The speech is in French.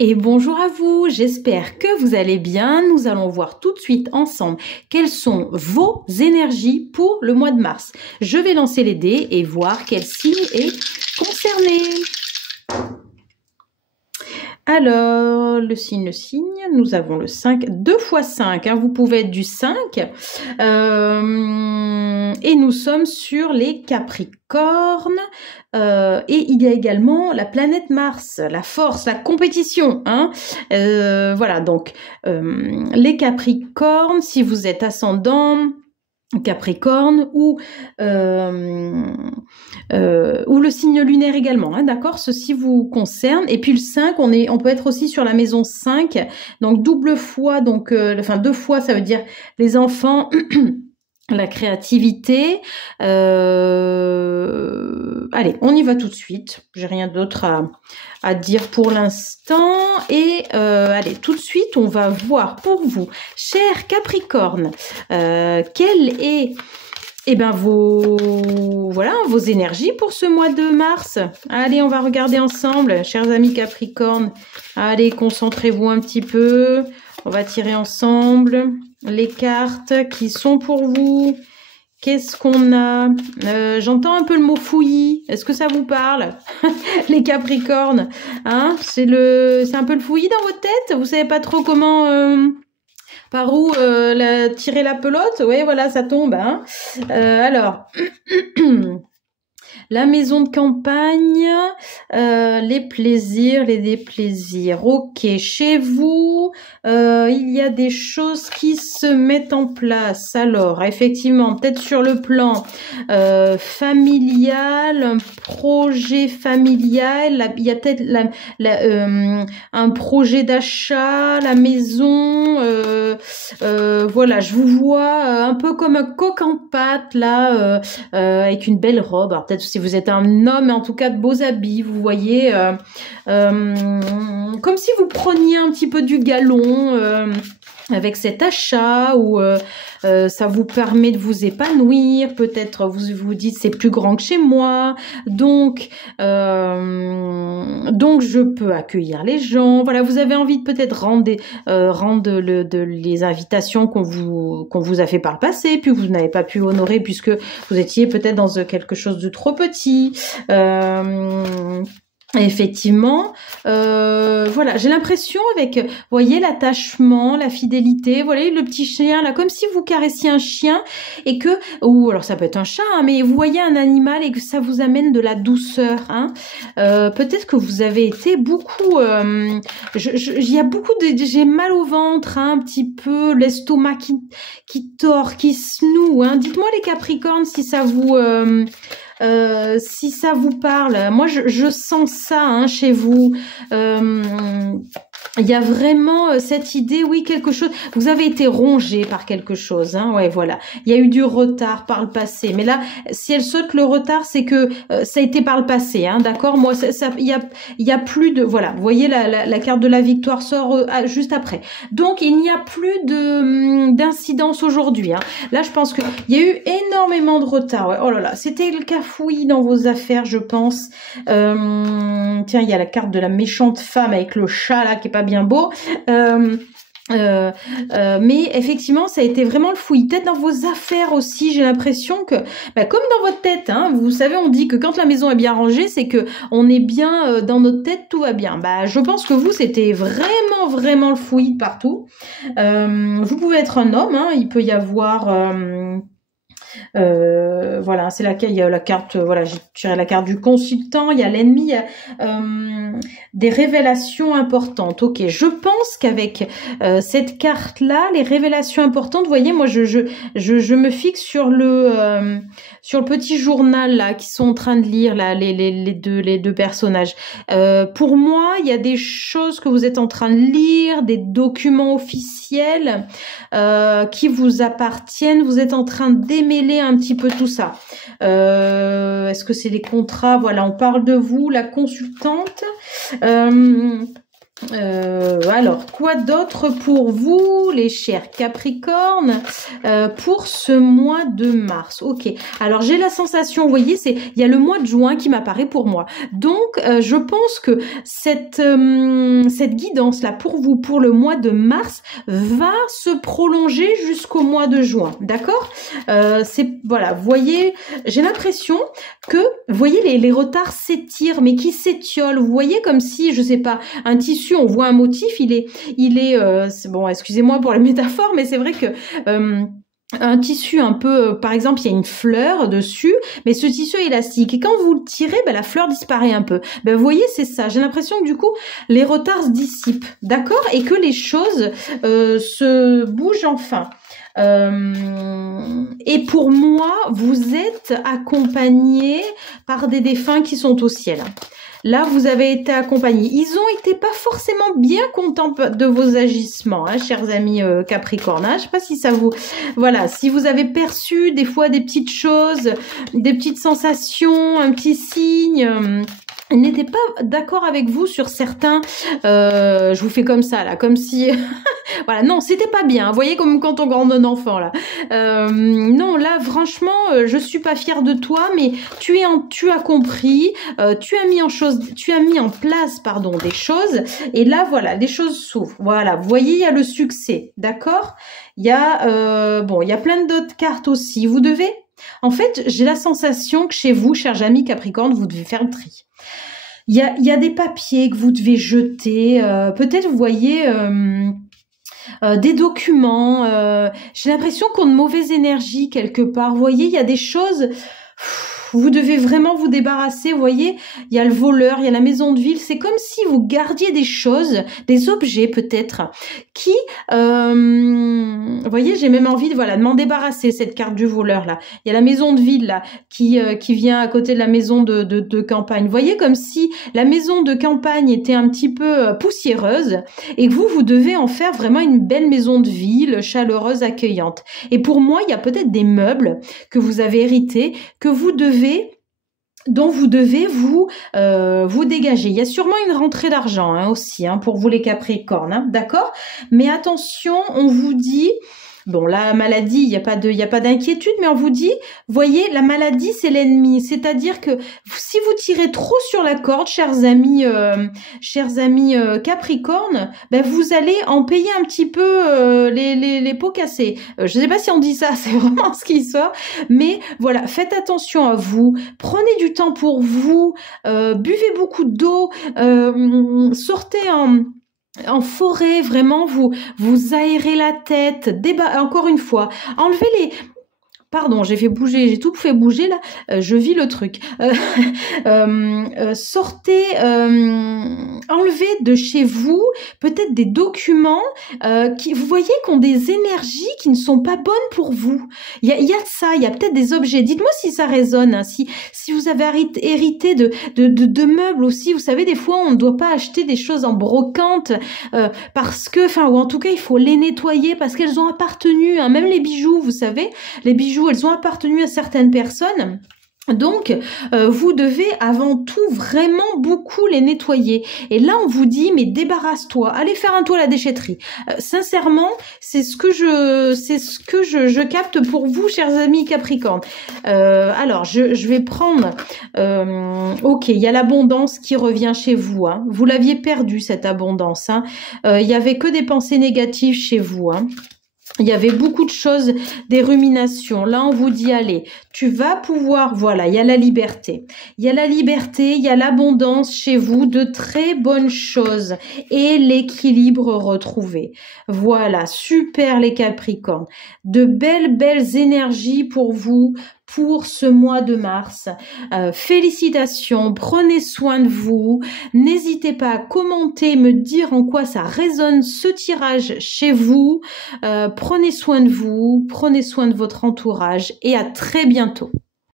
Et bonjour à vous, j'espère que vous allez bien. Nous allons voir tout de suite ensemble quelles sont vos énergies pour le mois de mars. Je vais lancer les dés et voir quel signe est concerné. Alors, le signe, nous avons le 5, 2 fois 5, hein, vous pouvez être du 5, et nous sommes sur les Capricornes, et il y a également la planète Mars, la force, la compétition, hein, voilà, donc, les Capricornes, si vous êtes ascendant Capricorne ou le signe lunaire également, hein, d'accord, ceci vous concerne. Et puis le 5, on peut être aussi sur la maison 5, donc double fois, donc enfin 2 fois, ça veut dire les enfants, la créativité. Allez, on y va tout de suite, j'ai rien d'autre à dire pour l'instant. Et allez, tout de suite, on va voir pour vous, chers Capricorne, quelle est vos énergies pour ce mois de mars. Allez, on va regarder ensemble, chers amis Capricorne. Allez, concentrez-vous un petit peu. On va tirer ensemble les cartes qui sont pour vous. Qu'est-ce qu'on a? J'entends un peu le mot fouillis. Est-ce que ça vous parle? Les Capricornes, hein? C'est un peu le fouillis dans votre tête? Vous savez pas trop comment... par où tirer la pelote? Oui, voilà, ça tombe, hein. Alors... La maison de campagne, les plaisirs, les déplaisirs. Ok, chez vous, il y a des choses qui se mettent en place. Alors, effectivement, peut-être sur le plan familial, un projet familial, il y a peut-être un projet d'achat, la maison. Voilà, je vous vois un peu comme un coq en pâte, là, avec une belle robe. Alors, peut-être si vous êtes un homme, en tout cas de beaux habits, vous voyez, comme si vous preniez un petit peu du galon avec cet achat, ou ça vous permet de vous épanouir. Peut-être vous vous dites c'est plus grand que chez moi, donc je peux accueillir les gens. Voilà, vous avez envie de peut-être rendre les invitations qu'on vous a fait par le passé, puis vous n'avez pas pu honorer puisque vous étiez peut-être dans quelque chose de trop petit. Effectivement, voilà, j'ai l'impression avec, vous voyez, l'attachement, la fidélité, voilà, le petit chien là, comme si vous caressiez un chien et que, ou alors ça peut être un chat, hein, mais vous voyez un animal et que ça vous amène de la douceur, hein. Peut-être que vous avez été beaucoup, il y a beaucoup j'ai mal au ventre, hein, un petit peu, l'estomac qui tord, qui se noue, hein. Dites-moi les Capricornes si ça vous parle. Moi, je sens ça, hein, chez vous. Il y a vraiment cette idée, oui, quelque chose. Vous avez été rongé par quelque chose, hein. Ouais, voilà. Il y a eu du retard par le passé. Mais là, si elle saute le retard, c'est que ça a été par le passé, hein. D'accord. Moi, il y a plus de, voilà. Vous voyez la carte de la victoire sort juste après. Donc, il n'y a plus d'incidence aujourd'hui, hein. Là, je pense que il y a eu énormément de retard. Ouais. Oh là là, c'était le cafouillis dans vos affaires, je pense. Tiens, il y a la carte de la méchante femme avec le chat là qui est pas bien beau. Mais effectivement, ça a été vraiment le fouillis. Peut-être dans vos affaires aussi, j'ai l'impression que, comme dans votre tête, hein, vous savez, on dit que quand la maison est bien rangée, c'est que on est bien dans notre tête, tout va bien. Je pense que vous, c'était vraiment, vraiment le fouillis de partout. Vous pouvez être un homme, hein, il peut y avoir... voilà, c'est laquelle il y a la carte, voilà, j'ai tiré la carte du consultant, il y a l'ennemi, il y a des révélations importantes. Ok, je pense qu'avec cette carte-là, les révélations importantes, vous voyez, moi je me fixe sur le petit journal là qu'ils sont en train de lire là, les deux personnages. Pour moi, il y a des choses que vous êtes en train de lire, des documents officiels qui vous appartiennent. Vous êtes en train démêler un petit peu tout ça. Est-ce que c'est des contrats? Voilà, on parle de vous, la consultante. Alors, quoi d'autre pour vous, les chers Capricornes, pour ce mois de mars? Ok, alors j'ai la sensation, vous voyez, il y a le mois de juin qui m'apparaît pour moi. Donc, je pense que cette guidance-là pour vous, pour le mois de mars, va se prolonger jusqu'au mois de juin, d'accord? Voilà, vous voyez, j'ai l'impression que, vous voyez, les retards s'étirent, mais qui s'étiolent. Vous voyez, comme si, je sais pas, un tissu, on voit un motif, bon, excusez-moi pour les métaphores, mais c'est vrai que un tissu un peu, par exemple, il y a une fleur dessus, mais ce tissu est élastique. Et quand vous le tirez, la fleur disparaît un peu. Vous voyez, c'est ça. J'ai l'impression que du coup, les retards se dissipent, d'accord? Et que les choses se bougent enfin. Et pour moi, vous êtes accompagné par des défunts qui sont au ciel. Là, vous avez été accompagnés. Ils ont été pas forcément bien contents de vos agissements, hein, chers amis Capricorne. Hein. Je sais pas si ça vous... Voilà, si vous avez perçu des fois des petites choses, des petites sensations, un petit signe... Ils n'étaient pas d'accord avec vous sur certains, je vous fais comme ça là, comme si, voilà, non, c'était pas bien. Vous voyez comme quand on grandit un enfant là. Non, là, franchement, je suis pas fière de toi, mais tu as compris, tu as mis en place, pardon, des choses, et là, voilà, les choses s'ouvrent. Voilà, vous voyez, il y a le succès, d'accord. Il y a, bon, il y a plein d'autres cartes aussi. Vous devez, en fait, j'ai la sensation que chez vous, chers amis Capricorne, vous devez faire le tri. Il y a des papiers que vous devez jeter. Peut-être, vous voyez, des documents. J'ai l'impression qu'on a une mauvaise énergie quelque part. Vous voyez, il y a des choses... Vous devez vraiment vous débarrasser, vous voyez, il y a le voleur, il y a la maison de ville, c'est comme si vous gardiez des choses, des objets peut-être, qui, vous voyez, j'ai même envie de, voilà, de m'en débarrasser, cette carte du voleur là. Il y a la maison de ville là, qui vient à côté de la maison de campagne. Vous voyez, comme si la maison de campagne était un petit peu poussiéreuse, et que vous devez en faire vraiment une belle maison de ville, chaleureuse, accueillante. Et pour moi, il y a peut-être des meubles que vous avez hérités, dont vous devez vous dégager. Il y a sûrement une rentrée d'argent hein, aussi hein, pour vous les Capricornes, hein, d'accord? Mais attention, on vous dit... Bon, la maladie, il y a pas d'inquiétude, mais on vous dit, voyez, la maladie, c'est l'ennemi. C'est-à-dire que si vous tirez trop sur la corde, chers amis Capricorne, vous allez en payer un petit peu les pots cassés. Je sais pas si on dit ça, c'est vraiment ce qui sort. Mais voilà, faites attention à vous. Prenez du temps pour vous. Buvez beaucoup d'eau. Sortez en forêt, vraiment, vous aérez la tête, encore une fois, enlevez les... Pardon, j'ai tout fait bouger là, je vis le truc. Sortez, enlevez de chez vous peut-être des documents qui, vous voyez, qui ont des énergies qui ne sont pas bonnes pour vous. Il y a de ça, il y a peut-être des objets. Dites-moi si ça résonne, hein, si vous avez hérité de meubles aussi. Vous savez, des fois, on ne doit pas acheter des choses en brocante parce que, enfin, ou en tout cas, il faut les nettoyer parce qu'elles ont appartenu, hein, même les bijoux, vous savez, les bijoux, elles ont appartenu à certaines personnes. Donc, vous devez avant tout vraiment beaucoup les nettoyer. Et là, on vous dit, mais débarrasse-toi, allez faire un tour à la déchetterie. Sincèrement, c'est ce que je capte pour vous, chers amis Capricorne. Alors, je vais prendre... ok, il y a l'abondance qui revient chez vous. Hein. Vous l'aviez perdue, cette abondance. Hein. Il y avait que des pensées négatives chez vous. Hein. Il y avait beaucoup de choses, des ruminations. Là, on vous dit, allez, tu vas pouvoir, voilà, il y a la liberté. Il y a la liberté, il y a l'abondance chez vous, de très bonnes choses et l'équilibre retrouvé. Voilà, super les Capricornes. De belles énergies pour vous, pour ce mois de mars. Félicitations, prenez soin de vous. N'hésitez pas à commenter, me dire en quoi ça résonne ce tirage chez vous. Prenez soin de vous, prenez soin de votre entourage et à très bientôt.